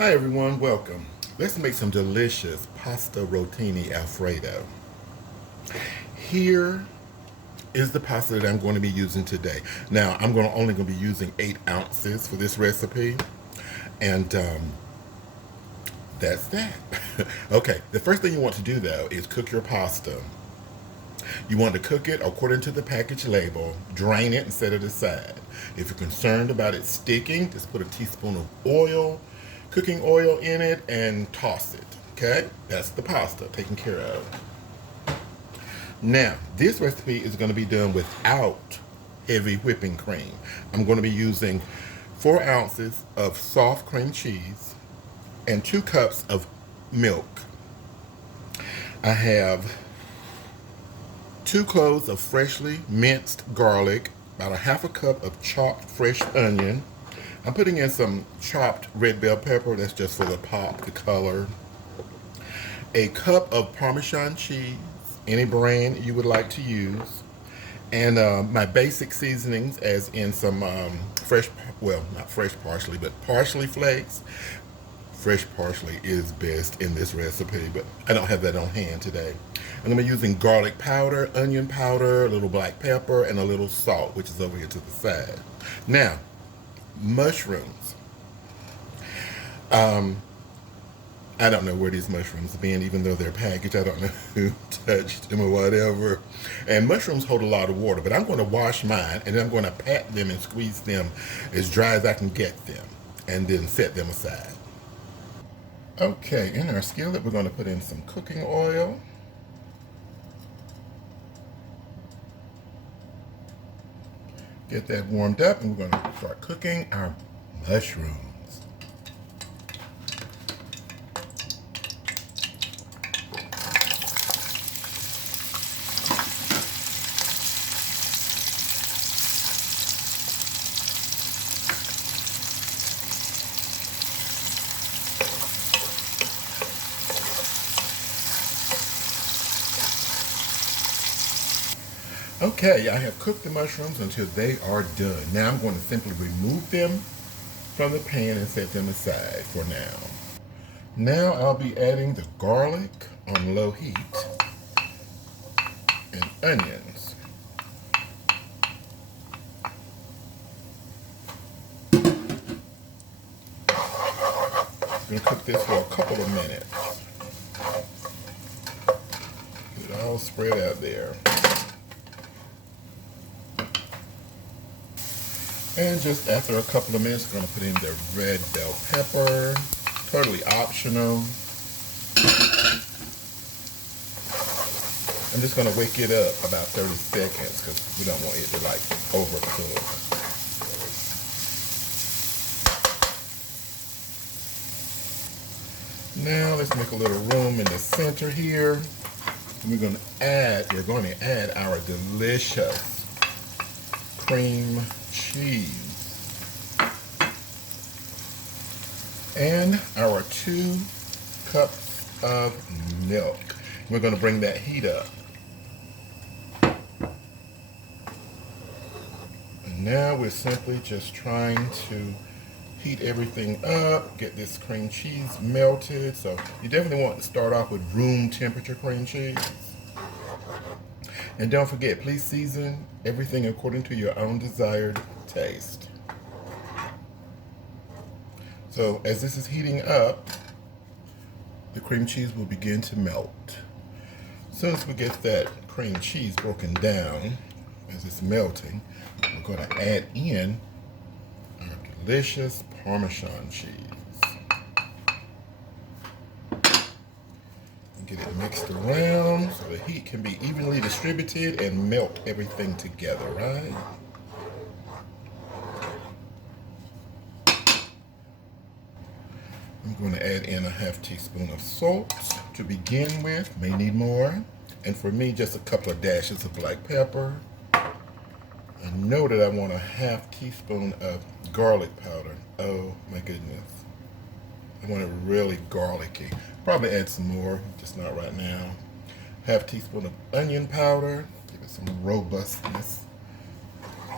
Hi everyone, welcome. Let's make some delicious pasta rotini Alfredo. Here is the pasta that I'm going to be using today. Now, only going to be using 8 ounces for this recipe, and that's that. Okay, the first thing you want to do though is cook your pasta. You want to cook it according to the package label, drain it and set it aside. If you're concerned about it sticking, just put a teaspoon of oil, cooking oil in it, and toss it. Okay? That's the pasta taken care of. Now, this recipe is going to be done without heavy whipping cream. I'm going to be using 4 ounces of soft cream cheese and 2 cups of milk. I have 2 cloves of freshly minced garlic, about a half a cup of chopped fresh onion. I'm putting in some chopped red bell pepper, that's just for the pop, the color. A cup of Parmesan cheese, any brand you would like to use. And my basic seasonings, as in some not fresh parsley, but parsley flakes. Fresh parsley is best in this recipe, but I don't have that on hand today. I'm going to be using garlic powder, onion powder, a little black pepper, and a little salt, which is over here to the side. Now, mushrooms. I don't know where these mushrooms have been, even though they're packaged. I don't know who touched them or whatever. And mushrooms hold a lot of water, but I'm going to wash mine, and then I'm going to pat them and squeeze them as dry as I can get them, and then set them aside. Okay, in our skillet, we're going to put in some cooking oil. Get that warmed up, and we're going to start cooking our mushrooms. Okay, I have cooked the mushrooms until they are done. Now I'm going to simply remove them from the pan and set them aside for now. Now I'll be adding the garlic on low heat and onions. I'm going to cook this for a couple of minutes. Get it all spread out there. And just after a couple of minutes, I'm going to put in the red bell pepper, totally optional. I'm just going to wake it up about 30 seconds because we don't want it to like overcook. Now let's make a little room in the center here. And we're going to add our delicious cream cheese and our 2 cups of milk. We're going to bring that heat up. And now we're simply just trying to heat everything up, get this cream cheese melted. So you definitely want to start off with room temperature cream cheese. And don't forget, please season everything according to your own desired taste. So as this is heating up, the cream cheese will begin to melt. As soon as we get that cream cheese broken down, as it's melting, we're going to add in our delicious Parmesan cheese. Get it mixed around so the heat can be evenly distributed and melt everything together, right? I'm going to add in a half teaspoon of salt to begin with. May need more. And for me, just a couple of dashes of black pepper. I know that I want a half teaspoon of garlic powder. Oh my goodness. I want it really garlicky. Probably add some more, just not right now. Half teaspoon of onion powder, give it some robustness. A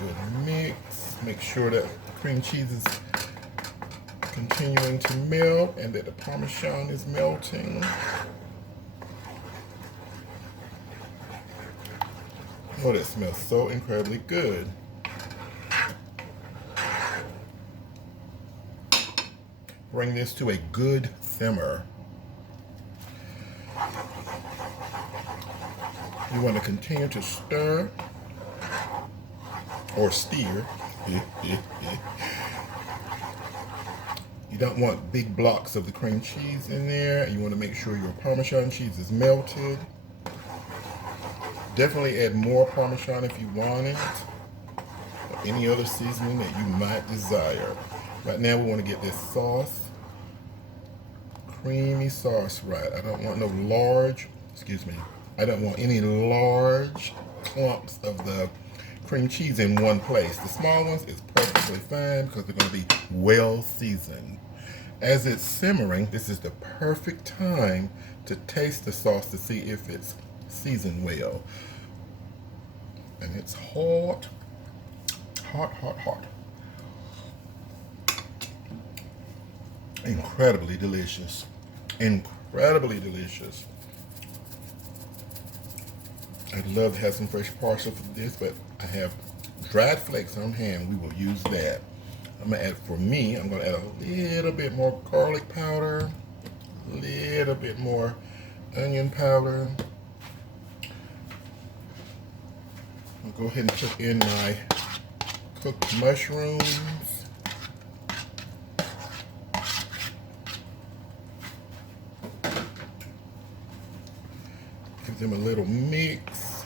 good mix. Make sure that cream cheese is continuing to melt and that the Parmesan is melting. Oh, that smells so incredibly good. Bring this to a good simmer. You want to continue to stir or steer. You don't want big blocks of the cream cheese in there. You want to make sure your Parmesan cheese is melted. Definitely add more Parmesan if you want it, or any other seasoning that you might desire. Right now we want to get this sauce, creamy sauce right. I don't want no large, I don't want any large clumps of the cream cheese in one place. The small ones is perfectly fine because they're going to be well seasoned. As it's simmering, this is the perfect time to taste the sauce to see if it's seasoned well. And it's hot, hot, hot, hot. Incredibly delicious. Incredibly delicious. I'd love to have some fresh parsley for this, but I have dried flakes on hand. We will use that. I'm gonna add, for me, I'm gonna add a little bit more garlic powder, a little bit more onion powder. I'll go ahead and put in my cooked mushrooms. Give them a little mix.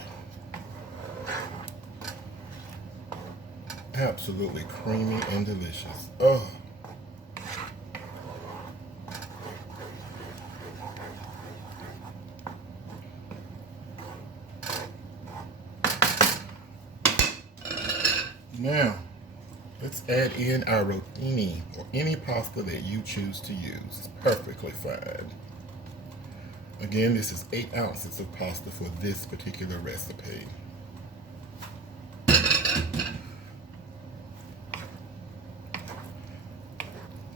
Absolutely creamy and delicious. Oh. Now, let's add in our Rotini, or any pasta that you choose to use. It's perfectly fine. Again, this is 8 ounces of pasta for this particular recipe.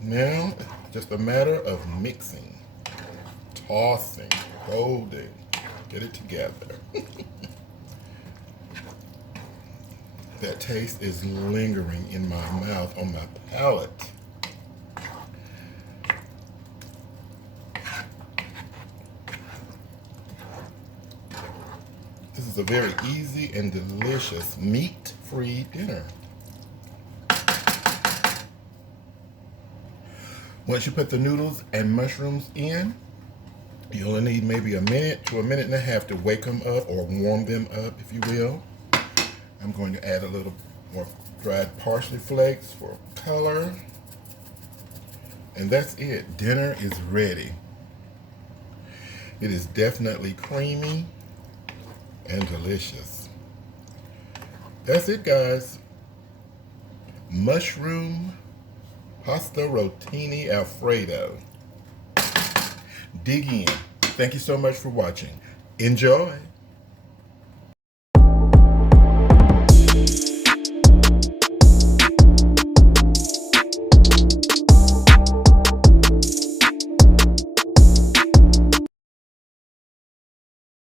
Now, just a matter of mixing, tossing, holding, get it together. That taste is lingering in my mouth, on my palate. This is a very easy and delicious meat-free dinner. Once you put the noodles and mushrooms in, you only need maybe a minute to a minute and a half to wake them up, or warm them up, if you will. I'm going to add a little more dried parsley flakes for color. And that's it. Dinner is ready. It is definitely creamy and delicious. That's it, guys. Mushroom pasta rotini Alfredo. Dig in. Thank you so much for watching. Enjoy.